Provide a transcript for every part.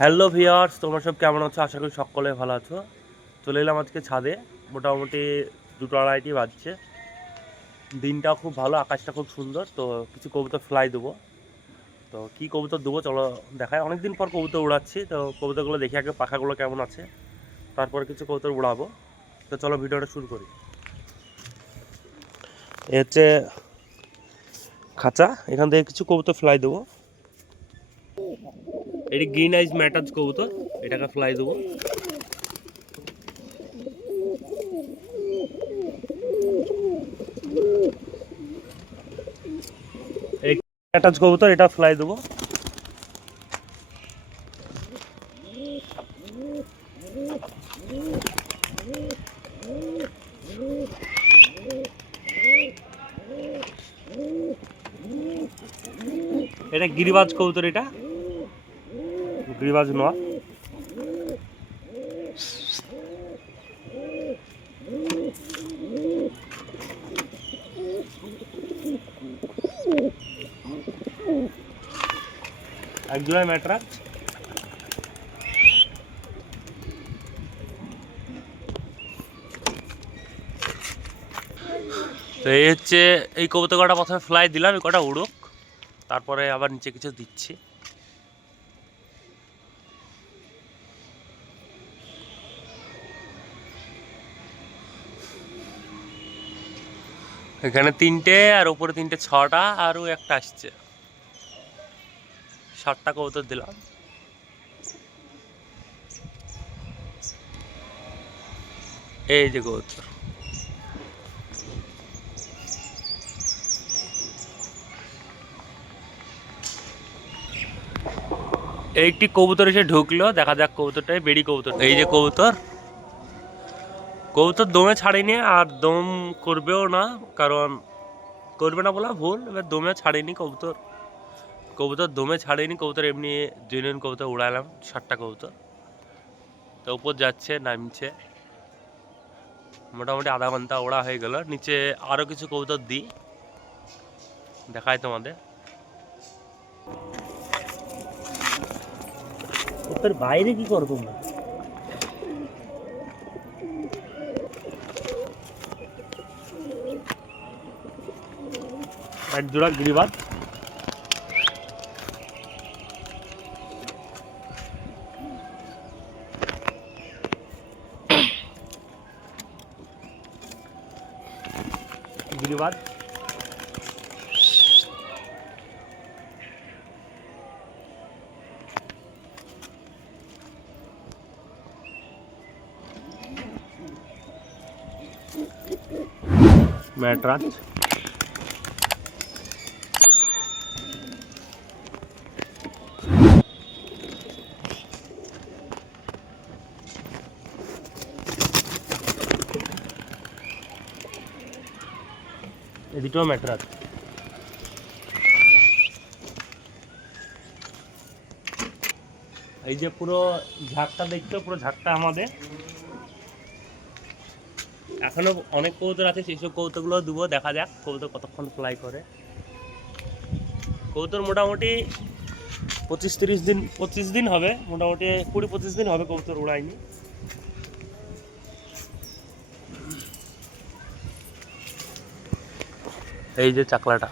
Hello viewers, তোমরা সব কেমন আছো? আশা করি সকলে ভালো আছো। চলে এলাম আজকে ছাদে। মোটামুটি 2টা-2:30 বাজছে। দিনটাও খুব ভালো, আকাশটা খুব সুন্দর। তো কিছু কবুতর ফ্লাই দেবো। তো কী কবুতর দেবো চলো দেখায়। অনেকদিন পর কবুতর উড়াচ্ছি, তো কবুতরগুলো দেখি আগে পাখাগুলো কেমন আছে, তারপরে কিছু কবুতর উড়াবো। তো চলো ভিডিওটা শুরু করি। এ হচ্ছে খাঁচা, এখান থেকে কিছু কবুতর ফ্লাই দেবো। এটি গ্রিন আইজ ম্যাটাজ কবুতর, এটাকে ফ্লাই দেবো। এই ম্যাটাজ কবুতর, এটা ফ্লাই দেবো। এটা গিরিবাজ কবুতর, এটা গিরিবাজ নয়। এক জোড়ায় ম্যাট্রাস। তো এই হচ্ছে এই কবুতর কটা প্রথমে ফ্লাই দিলাম, এই কটা উড়ুক, তারপরে আবার নিচে কিছু দিচ্ছি। এখানে 3টে আর উপরে 3টে, 6টা, আরও একটা আসছে। 7টা কবুতর দিলাম। এই যে কবুতর, এইটি কবুতর এসে ঢুকলো, দেখা যাক কবুতরটাই বেড়ি কবুতর। এই যে কবুতর, কবুতর দমে ছাড়েনি আর দম করবেও না, কারণ করবে না বলা ভুল, এবার দমে ছাড়েনি কবুতর। কবুতর দমে ছাড়েনি, কবুতর এমনি জেনুইন কবুতর উড়ালাম। 7টা কবুতর তো উপর যাচ্ছে, নামছে। মোটামুটি আধা ঘন্টা ওড়া হয়ে গেল। নিচে আরও কিছু কবুতর দিই, দেখায় তোমাদের। তোর বাইরে কি করো তোমরা? এক জোড়া গিরিবাজ। গিরিবাজ ম্যাট্রাস। এই দুটো ম্যাট্রাস। এই যে পুরো ঝাঁকটা দেখছো, পুরো ঝাঁকটা আমাদের। এখনো অনেক কবুতর আছে, সেই সব কবুতরগুলো দেবো, দেখা যাক কবুতর কতক্ষণ ফ্লাই করে। কবুতর মোটামুটি 25 দিন হবে, মোটামুটি 20-25 দিন হবে কবুতর উড়াইনি। এই যে চাকলাটা,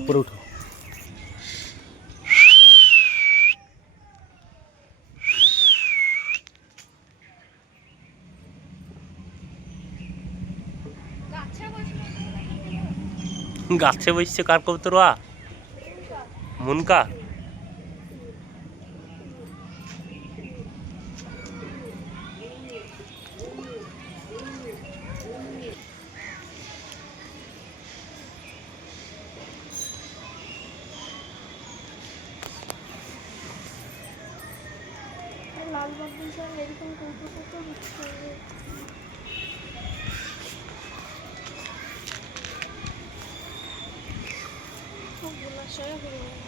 উপরে উঠো। গাছে বসছে কার কবুতর? মুনকা। লালবাগ দিশার এরকম কৌতুক তো হচ্ছে খুব বোলাশয় হয়ে গেল।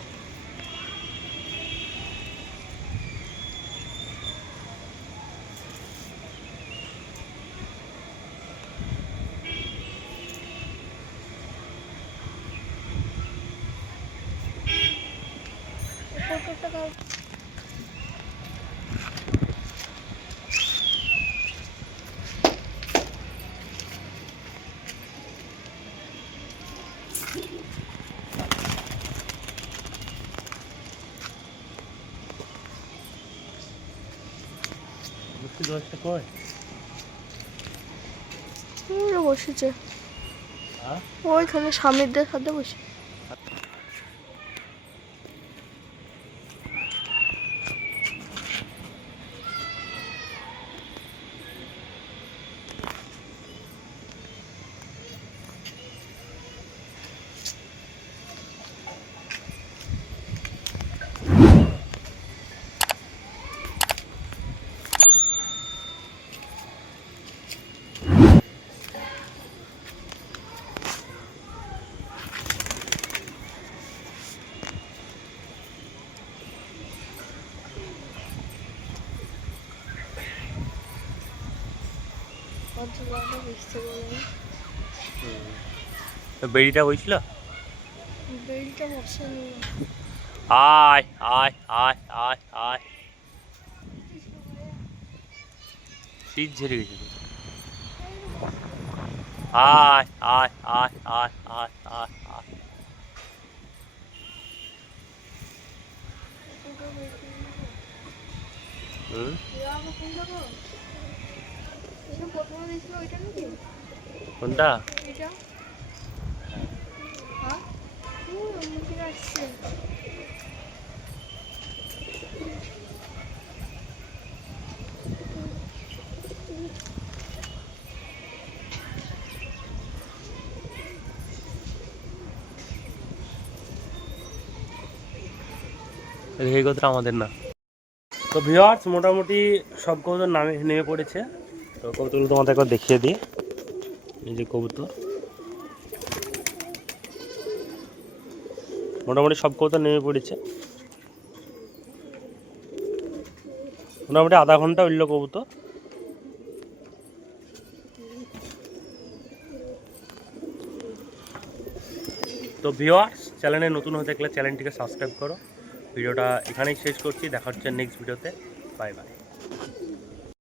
কৌতুকটা কার বসেছে ওইখানে স্বামীর সাথে বসে। বেড়িটা বইছিল। বেলটা বসেনি। আয় আয় আয় আয় আয় শীত ঝেড়ে গেছে। আয় আয় আয় আয় আয় আয় আয় কোনটা? এই কথা আমাদের না। তো ভিউয়ার্স মোটামুটি সব কবুতর নেমে পড়েছে। তো কবুতরগুলো তোমাদের একবার দেখিয়ে দিই। এই যে কবুতর মোটামুটি সব কবুতর নেমে পড়েছে। মোটামুটি আধা ঘন্টা উঠল কবুতর। তো ভিউয়ার্স চ্যানেলে নতুন হয়ে থাকলে চ্যানেলটিকে সাবস্ক্রাইব করো। ভিডিওটা এখানেই শেষ করছি, দেখা হচ্ছে নেক্সট ভিডিওতে। Bye bye.